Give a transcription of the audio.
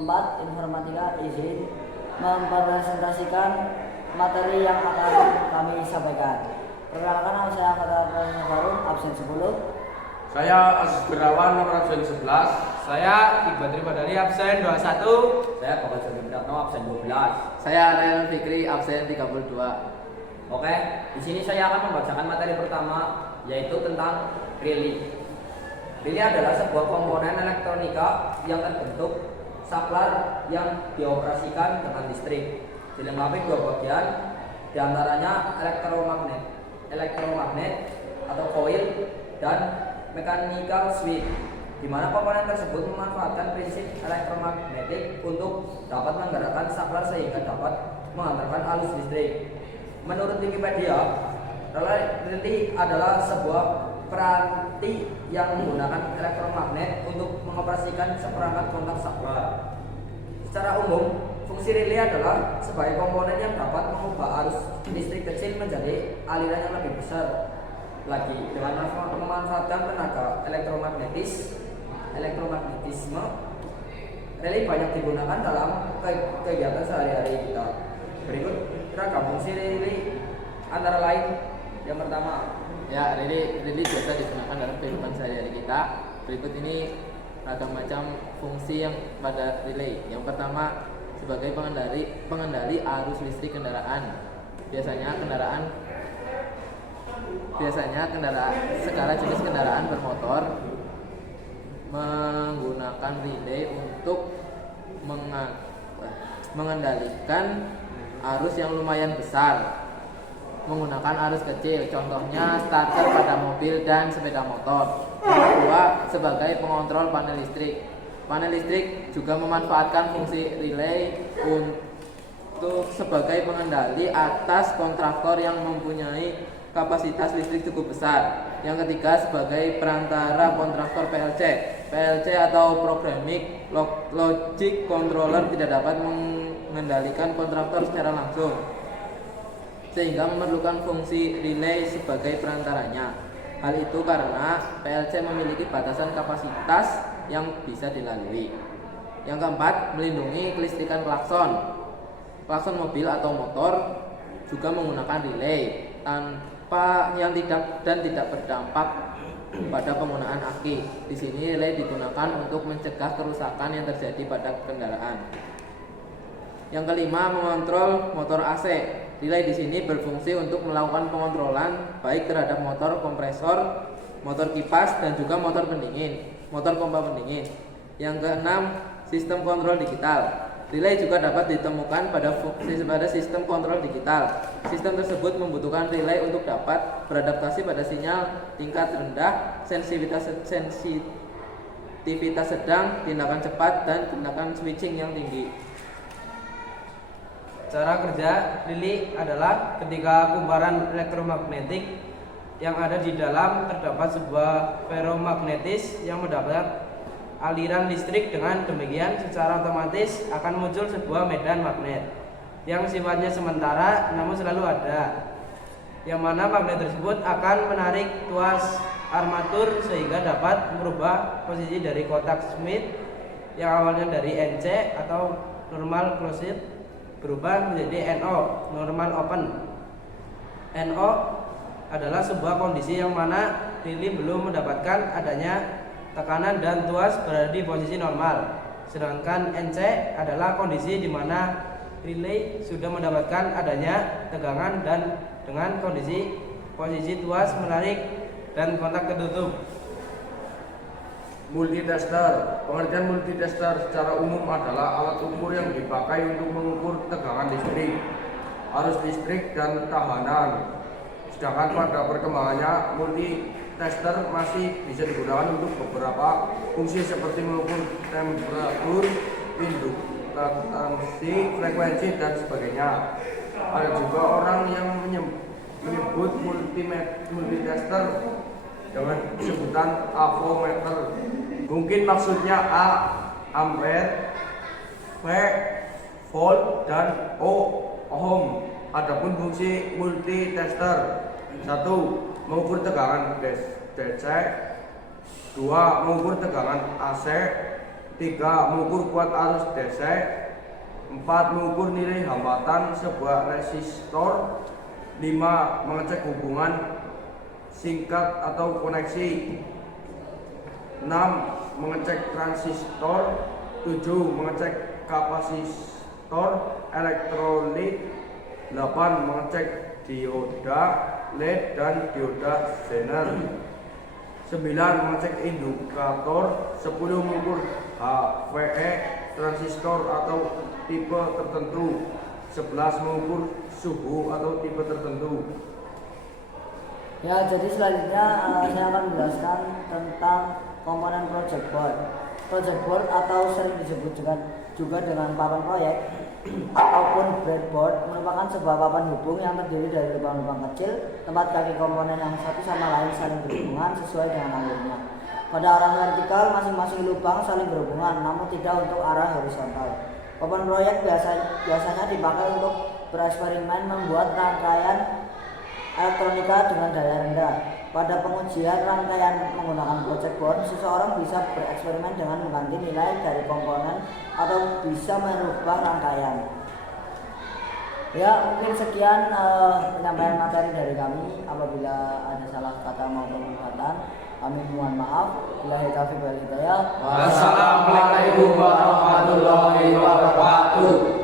4 Informatika izin mempresentasikan materi yang akan kami sampaikan. Perkenalkan, nama saya Profesor Harun, absen 10. Saya Aziz Berawan, nomor absen 11. Saya Iqbal Tripadali, absen 21. Saya Bapak Jody Pratno, absen 12. Saya Ryan Fikri, absen 32. Oke, di sini saya akan membacakan materi pertama, yaitu tentang relay. Relay adalah sebuah komponen elektronika yang terbentuk saklar yang dioperasikan dengan listrik. Dilengkapi dua bagian, diantaranya elektromagnet atau coil dan mechanical switch, di mana komponen tersebut memanfaatkan prinsip elektromagnetik untuk dapat menggerakkan saklar sehingga dapat menghantarkan arus listrik. Menurut Wikipedia, relay adalah sebuah peranti yang menggunakan elektromagnet untuk mengoperasikan seperangkat kontak saklar. Secara umum, fungsi relay adalah sebagai komponen yang dapat mengubah arus listrik kecil menjadi aliran yang lebih besar lagi dengan memanfaatkan tenaga elektromagnetisme. Relay banyak digunakan dalam kegiatan sehari-hari kita. Berikut ragam fungsi relay antara lain. Yang pertama, relay biasa digunakan dalam kehidupan sehari-hari kita. Berikut ini ragam macam fungsi yang pada relay. Yang pertama, sebagai pengendali arus listrik kendaraan. Biasanya segala jenis kendaraan bermotor menggunakan relay untuk mengendalikan arus yang lumayan besar menggunakan arus kecil, contohnya starter pada mobil dan sepeda motor. Yang kedua, sebagai pengontrol panel listrik. Panel listrik juga memanfaatkan fungsi relay untuk sebagai pengendali atas kontraktor yang mempunyai kapasitas listrik cukup besar. Yang ketiga, sebagai perantara kontraktor PLC. PLC atau Programming Logic Controller tidak dapat mengendalikan kontraktor secara langsung, sehingga memerlukan fungsi relay sebagai perantaranya. Hal itu karena PLC memiliki batasan kapasitas yang bisa dilalui. Yang keempat, melindungi kelistrikan klakson. Klakson mobil atau motor juga menggunakan relay tidak berdampak pada penggunaan aki. Di sini relay digunakan untuk mencegah kerusakan yang terjadi pada kendaraan. Yang kelima, mengontrol motor AC. Relay di sini berfungsi untuk melakukan pengontrolan baik terhadap motor kompresor, motor kipas, dan juga motor pompa pendingin. Yang keenam, sistem kontrol digital. Relay juga dapat ditemukan pada sistem kontrol digital. Sistem tersebut membutuhkan relay untuk dapat beradaptasi pada sinyal tingkat rendah, sensitivitas sedang, tindakan cepat, dan tindakan switching yang tinggi. Cara kerja relay adalah ketika kumparan elektromagnetik yang ada di dalam terdapat sebuah ferromagnetis yang mendapat aliran listrik. Dengan demikian secara otomatis akan muncul sebuah medan magnet yang sifatnya sementara namun selalu ada, yang mana magnet tersebut akan menarik tuas armatur sehingga dapat merubah posisi dari kotak Schmidt yang awalnya dari NC atau normal closed berubah menjadi NO, normal open. NO adalah sebuah kondisi yang mana relay belum mendapatkan adanya tekanan dan tuas berada di posisi normal. Sedangkan NC adalah kondisi di mana relay sudah mendapatkan adanya tegangan dan dengan posisi tuas menarik dan kontak tertutup. Multitester. Pengertian multitester secara umum adalah alat ukur yang dipakai untuk mengukur tegangan listrik, arus listrik, dan tahanan. Sedangkan pada perkembangannya, multitester masih bisa digunakan untuk beberapa fungsi seperti mengukur temperatur, induktansi, frekuensi, dan sebagainya. Ada juga orang yang menyebut multitester dengan sebutan avometer. Mungkin maksudnya A ampere, V volt, dan O ohm. Adapun fungsi multitester: 1. Mengukur tegangan DC. 2. Mengukur tegangan AC. 3. Mengukur kuat arus DC. 4. Mengukur nilai hambatan sebuah resistor. 5. Mengecek hubungan singkat atau koneksi. 6. Mengecek transistor. 7. Mengecek kapasitor elektrolit. 8. Mengecek dioda LED dan dioda Zener. 9. Mengecek indikator. 10. Mengukur HVE transistor atau tipe tertentu. 11. Mengukur suhu atau tipe tertentu. Ya, jadi selanjutnya saya akan menjelaskan tentang komponen project board. Project board atau sering disebut juga dengan papan proyek ataupun breadboard merupakan sebuah papan hubung yang terdiri dari lubang-lubang kecil tempat kaki komponen yang satu sama lain saling berhubungan sesuai dengan alurnya. Pada arah vertikal masing-masing lubang saling berhubungan, namun tidak untuk arah horizontal. Papan proyek biasanya dipakai untuk bereksperimen membuat rangkaian elektronika dengan daya rendah. Pada pengujian rangkaian menggunakan project board, seseorang bisa bereksperimen dengan mengganti nilai dari komponen atau bisa merubah rangkaian. Ya, mungkin sekian penyampaian materi dari kami. Apabila ada salah kata maupun perkataan, kami mohon maaf. Billahi taufiq wal hidayah. Wassalamualaikum warahmatullahi wabarakatuh.